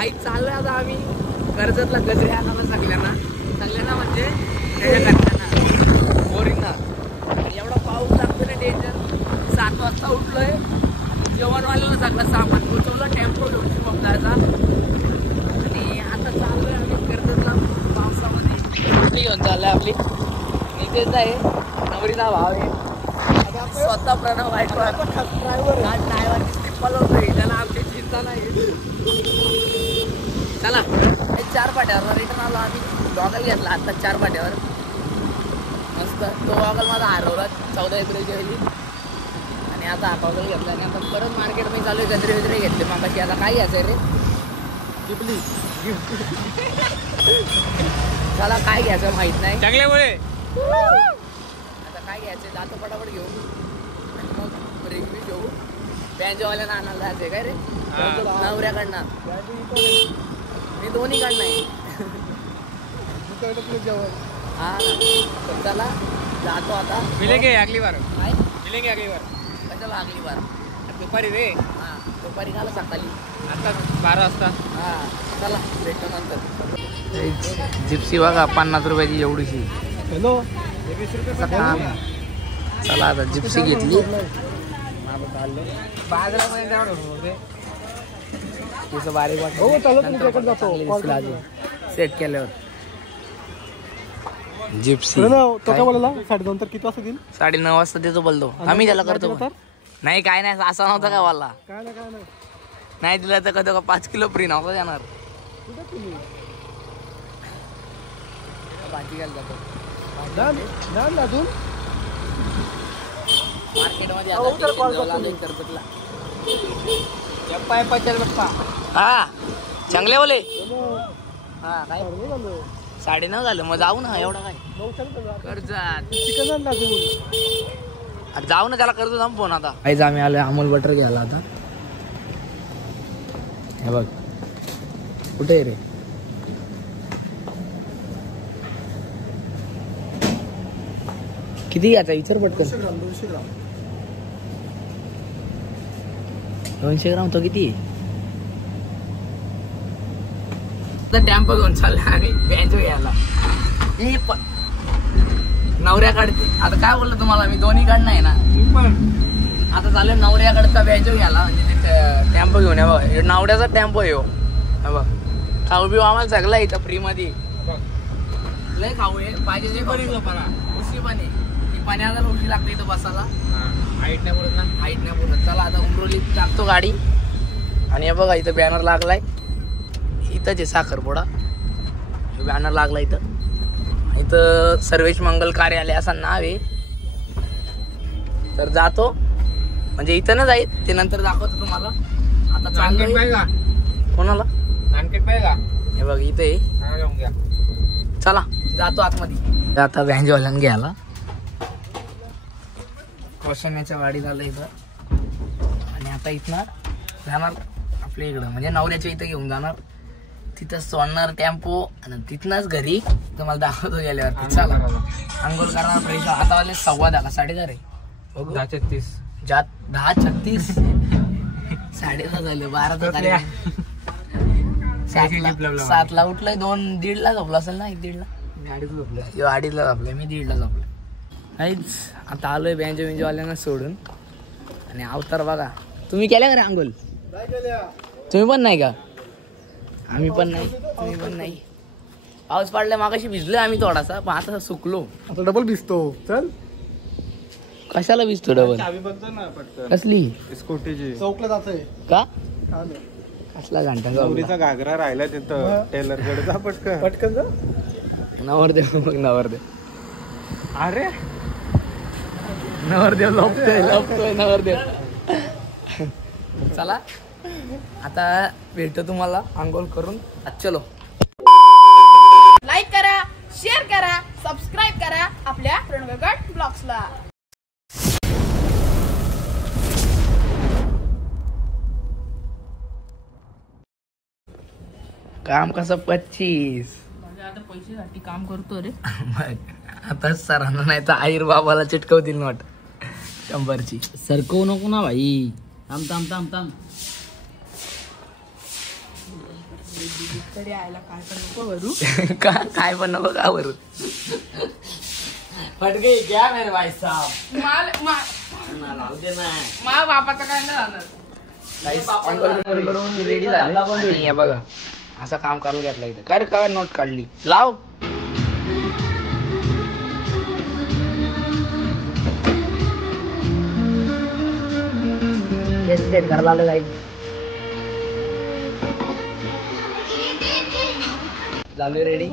काही चाललंय आता आम्ही कर्जतला गजरे आणायला सगळ्यांना म्हणजे बोरींना एवढा पाऊस लागतो ना डेंजर. 7 वाजता उठलोय, जेवणवाल्याला सगळं सामान पोचवलं, टेम्पो घेऊन शिवमदाचा आणि आता चाललोय आम्ही कर्जतला पावसामध्ये. घेऊन चाललोय आपली नितेश आहे, नवरीचा भाव आहे, स्वतः प्रणव ड्रायव्हर पलवतोय, त्याला आमची चिंता नाही. चला 4 पाट्यावर रिटर्न आलो आम्ही. गॉगल घेतला आता 4 पाट्यावर मस्त. तो गॉगल माझा हरवला 14 एप्रिलच्या वेळी आणि आता हा गॉगल घेतला आणि आता परत मार्केटमध्ये चालू आहे. गजरे वगैरे घेतले मागाशी. आता काय घ्यायचं रे टिपली चला काय घ्यायचं माहित नाही. चांगल्यामुळे आता काय घ्यायचं जातो पटापट घेऊ आणि मग रिव्ह्यू घेऊ. बँजवाल्यानं आणायला जायचंय काय रे नवऱ्याकडनं. मी दोन्हीकडनं आहे. हा चला जातो आता. मिलेंगे अगली बार. काय मिलेंगे अगली बार. कशाला अगली बार? दुपारी रे. हां दुपारी झालं सकाळी. आता 12 वाजता. हां चला भेटतो नंतर. जिप्सी बघा 50 रुपयाची एवढीशी. हॅलो. चला आता जिप्सी घेतली. बारीक सेट केल्यावर जिप्सी. 2:30 तर किती वाजता घेईल? 9:30 वाजता देतो बोलतो आम्ही. त्याला करतो नाही काय नाही असा नव्हता का वाला. नाही दिला तर कधी 5 किलो फ्री नव्हता जाणार. भाजी घ्यायला जातो मार्केटमध्ये. हा चांगले बोले. हा काय 9:30 झालं मग जाऊ ना. एवढा काय कर्जात जाऊ ना. त्याला कर्ज जाऊन फोन आता. काहीच आम्ही आलोय अमूल बटर घ्यायला आता. हे बघ कुठे आहे रे. किती घ्यायचा विचार पटकन. 200 ग्राम तो किती. टॅम्पो घेऊन चालला आणि बँजो घ्यायला. नवऱ्याकडे आता काय बोललो तुम्हाला मी दोन्हीकडनं आहे ना. आता चालेल नवऱ्याकडचा बँजो घ्यायला म्हणजे ते टॅम्पो घेऊन या बघा. नवऱ्याचा टॅम्पो येऊ बघ. खाऊ बिऊ आम्हाला सगळं इथं फ्री मध्ये लय खाऊ आहे पाहिजे. उशी पण आहे. पाण्याला उशी लागते इथं बसायला. हाईट नाही पुरत. चला आता उमरोलीत टाकतो गाडी. आणि हे बघा इथं बॅनर लागलाय. इथंच आहे साखरपुडा. बॅनर लागला इथं. इथं सर्वेश मंगल कार्यालय असं नाव आहे. तर जातो म्हणजे इथं ना जाईल ते नंतर दाखवतो तुम्हाला. आता चाललोय कोणाला हे बघ इथे चला जातो आतमध्ये. आता व्हॅनवाल्यानं घ्यायला कोशण्याच्या वाडी झालं इथं. आणि आता इथनं जाणार आपल्या इकडं म्हणजे नवऱ्याच्या इथं घेऊन जाणार. तिथं सोडणार टेम्पो आणि तिथनंच घरी तुम्हाला दाखवतो गेल्यावरती. चला अंघोळ करणार फ्रेश. आता वाले 10:15 का 10:30 आहे. 10:36 10:36 10:30 झाले. 12 तर झाले. 7ला उठलोय. 2:30ला झोपला असेल ना. 1:30ला 2:30ला झोपलोय मी. 1:30ला झोपलोय. काहीच आता आलोय बँजोवाल्यांना सोडून. आणि अवतार बघा. तुम्ही केल्या का रे अंघोळ? तुम्ही पण नाही का? आम्ही पण नाही. तुम्ही पण नाही. पाऊस पडलाय मागाशी भिजलोय आम्ही थोडासा पण आता सुकलो. आता डबल भिजतो. चल कशाला भिजतो डबल? कसली स्कूटीची. चौकला जातोय का? कसला घंटा नवरीचा घागरा राहिला तिथं टेलर कडे. जा पटकन जा. नवरदेव मग नवरदेव. अरे नवरदेव लपतोय नवरदेव. चला आता भेटतो तुम्हाला अंघोळ करून. चलो लाईक करा, शेअर करा, सबस्क्राईब करा आपल्या प्रणवगड ब्लॉग्सला. काम कसं 25 आता पैशासाठी काम करतो रे. आता सरांना नाही तर आईर बाबाला चिटकवतील नोट 100ची. सरकवू नको ना भाई. थांब थांब थांब थांब. तरी आयला काय पण नको भरू. काय पण नको का बरं. फट गई क्या मेरे भाई साहब. मा बापाचं काय नाही झालं. रेडी झाले बघा. असं काम करायला घेतलं इथं. काय काय नोट काढली लाव. घरला आलं जाईल. झालं रेडी.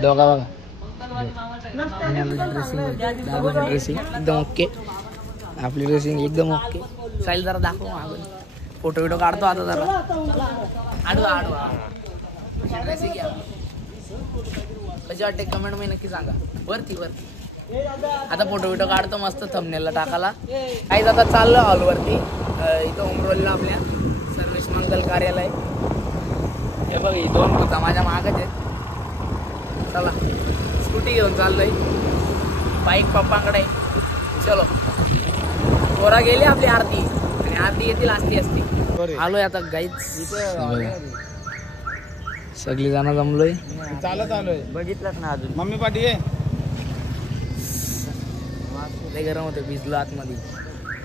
दोघा बघा ड्रेसिंग एकदम ओके. आपली ड्रेसिंग एकदम ओके. साईल जरा दाखव मागून. फोटो बिटो काढतो आता जरा. आडवा ड्रेसिंग घ्या. कशी वाटते कमेंट मध्ये नक्की सांगा. वरती आता फोटो बिटो काढतो मस्त थंबनेलला टाकायला. काहीच आता चाललं हॉलवरती. इथं उमरोलीला आपल्या सर्वेश मंगल कार्यालय. हे बघ ही 2 भूता माझ्या मागच आहेत. चला स्कूटी घेऊन चाललोय. बाईक पप्पांकडे. चलो पोरा गेली आपली आरती आणि आरती येतील असती. आलोय आता गाईच. सगळी जण जमलोय. चालत आलोय. बघितलंच ना अजून. मम्मी पाठी आहे. लय गरम होते. भिजलो आतमध्ये.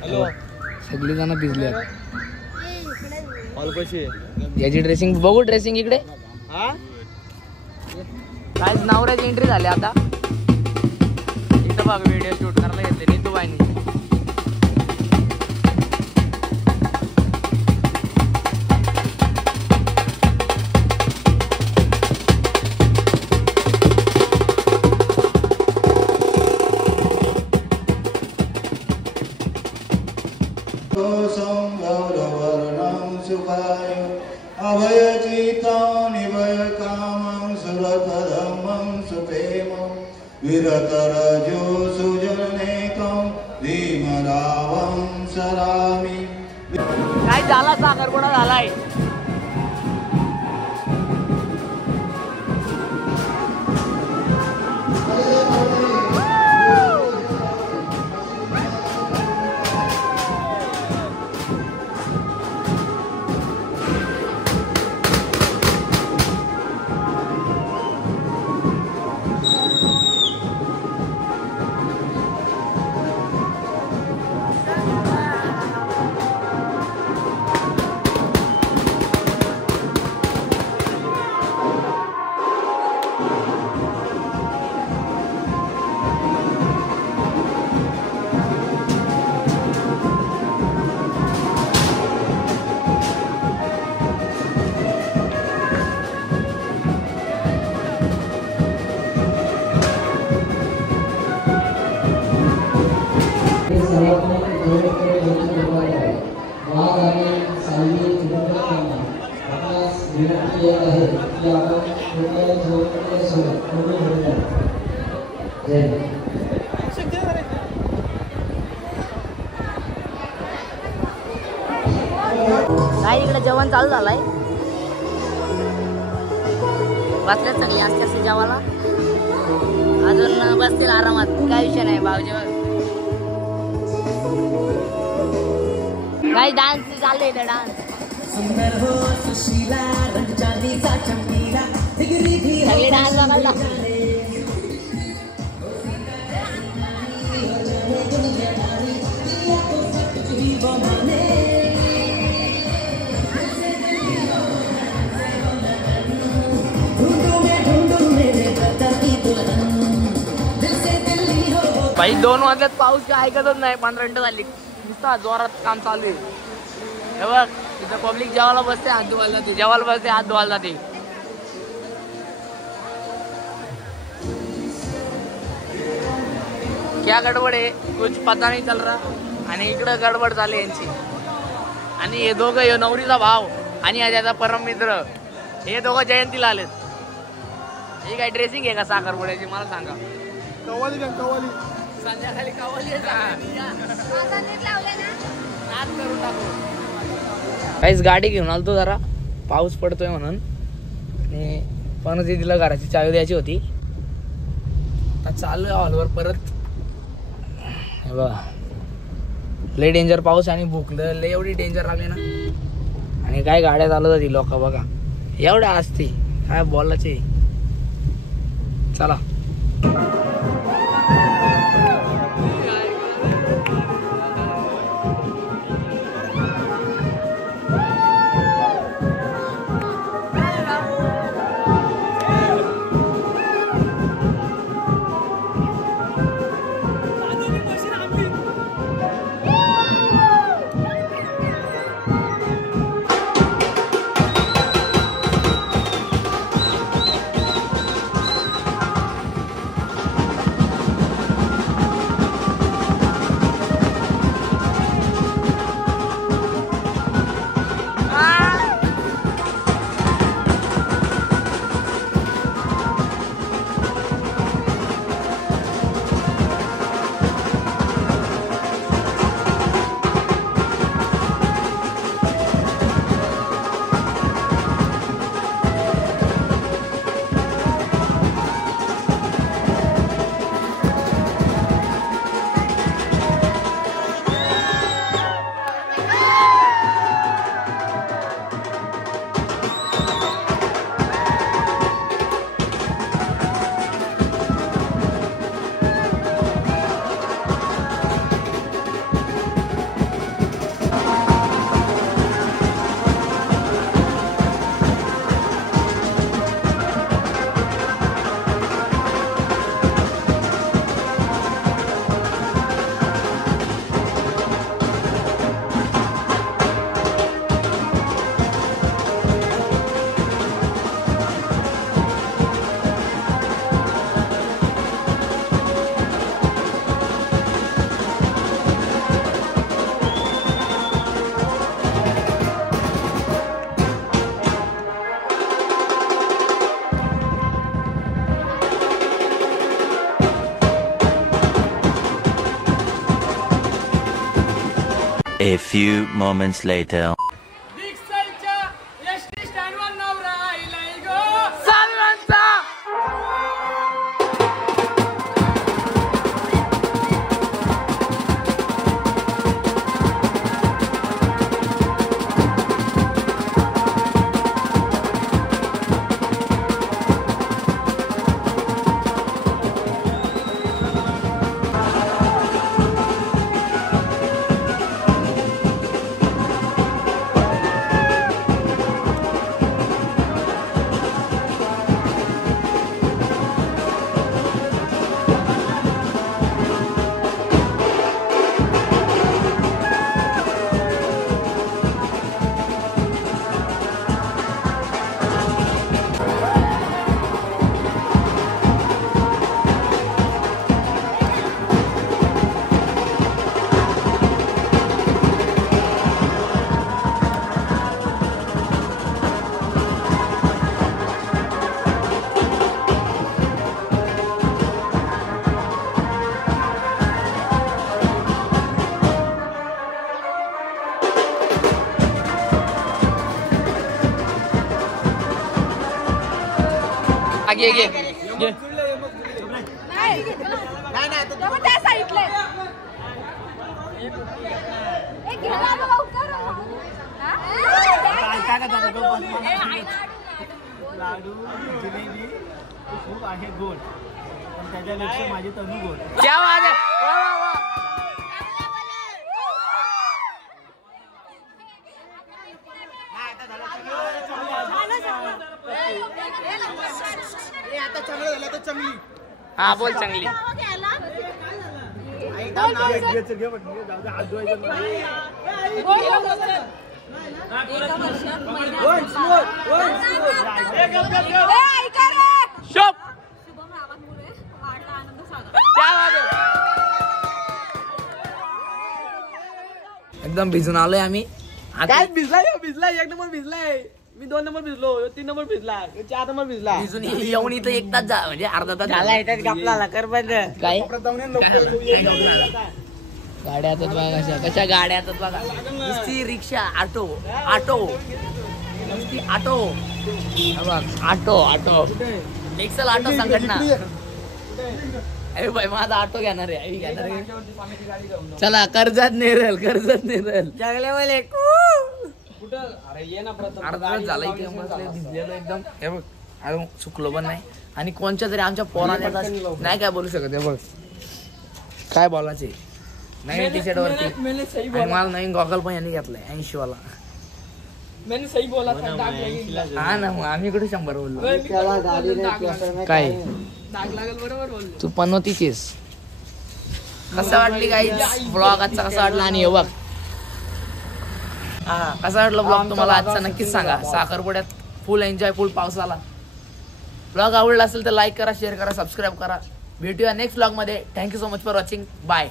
हॅलो सगळी जण भिजल्यात. हॉल कशी आहे. याची ड्रेसिंग बघू. ड्रेसिंग इकडे काय नवऱ्याची एंट्री झाली आता. इथं बघ व्हिडिओ शूट करायला घेतले नीतू बाईनी. काय झाला साखरपुडा झालाय. काय इकडे जेवण चालू झालंय. बसल्यात सगळे असते असते जेवायला. अजून बसतील आरामात. काय विषय नाही. भाऊ जेवण काय डान्स चालू आहे. डान्स सगळे डान्स बघायला. भाई 2 वाजल्यात पाऊस काय ऐकतच नाही. 15 मिनिटं झाली. नुसतं जोरात काम चालू आहे. हे बघ तिथं पब्लिक जेवायला बसते हात धुवायला जाते. जेवायला बसते हात धुवायला जाते. क्या गडबड आहे कुछ पता नाही चल रहा. आणि इकडं गडबड झाली यांची. आणि हे दोघं हे नवरीचा भाव आणि त्याचा परम मित्र हे दोघं जयंतीला आलेत. हे काय ड्रेसिंग आहे का साखरपुड्याची मला सांगा. कवाली का कवाली. संध्याकाळी कवाली काहीच. गाडी घेऊन आलतो जरा पाऊस पडतोय म्हणून. आणि पण तिला घराची चावी द्यायची होती. आता चालू आहे हॉलवर परत. हे बघा लय डेंजर पाऊस आणि भूक लय एवढी डेंजर लागली ना. आणि काय गाड्या चालवतात लोक बघा, एवढ्या असते काय बोलायचे. चला A few moments later. घे घे घे. त्या साईडला लाडू जिलेबी खूप आहे गोड, पण त्याच्यापेक्षा माझी तनू गोड. क्या बात है, वाह वाह वाह. हा बोल चांगली. एकदम भिजून आलोय आम्ही. काय भिजलाय एक नंबर भिजलाय. मी 2 नंबर भिजलो, 3 नंबर भिजला, 4 नंबर भिजला. भिजून येऊन इथं एक तास म्हणजे अर्धा तास झाला येतात कापला कर बंद काय गाड्या येतात बघा, कशा कशा गाड्या येतात बघा. नुसती रिक्षा, ऑटो ऑटो, नुसती ऑटो बघ, ऑटो ऑटो. एक्सेल ऑटो संघटना. अरे भाई माझा ऑटो घेणार आहे, घेणार आहे. चला कर्जत नेरल, कर्जत नेरल. जगले वाले कुठं अर्धा तास झाला इथे भिजलेलो एकदम. हे बघ अजून चुकलो पण नाही. आणि कोणच्या तरी आमच्या पोराने नाही काय बोलू शकत. हे बघ काय बोलायचे. नवीन टी शर्ट वरती आणि मला नवीन गॉगल पण यांनी घेतलाय 80 वाला. हा ना मग आम्ही कुठे 100 बोललो. काय तू 35 कसं वाटली काही ब्लॉग आजचा कसा वाटला. आणि हे बघ हा कसा वाटला ब्लॉग तुम्हाला आजचा नक्कीच सांगा. साखरपुड्यात फुल एन्जॉय फुल पावसाला. ब्लॉग आवडला असेल तर लाईक करा शेअर करा सबस्क्राईब करा. भेटूया नेक्स्ट ब्लॉग मध्ये. Thank you so much for watching. Bye.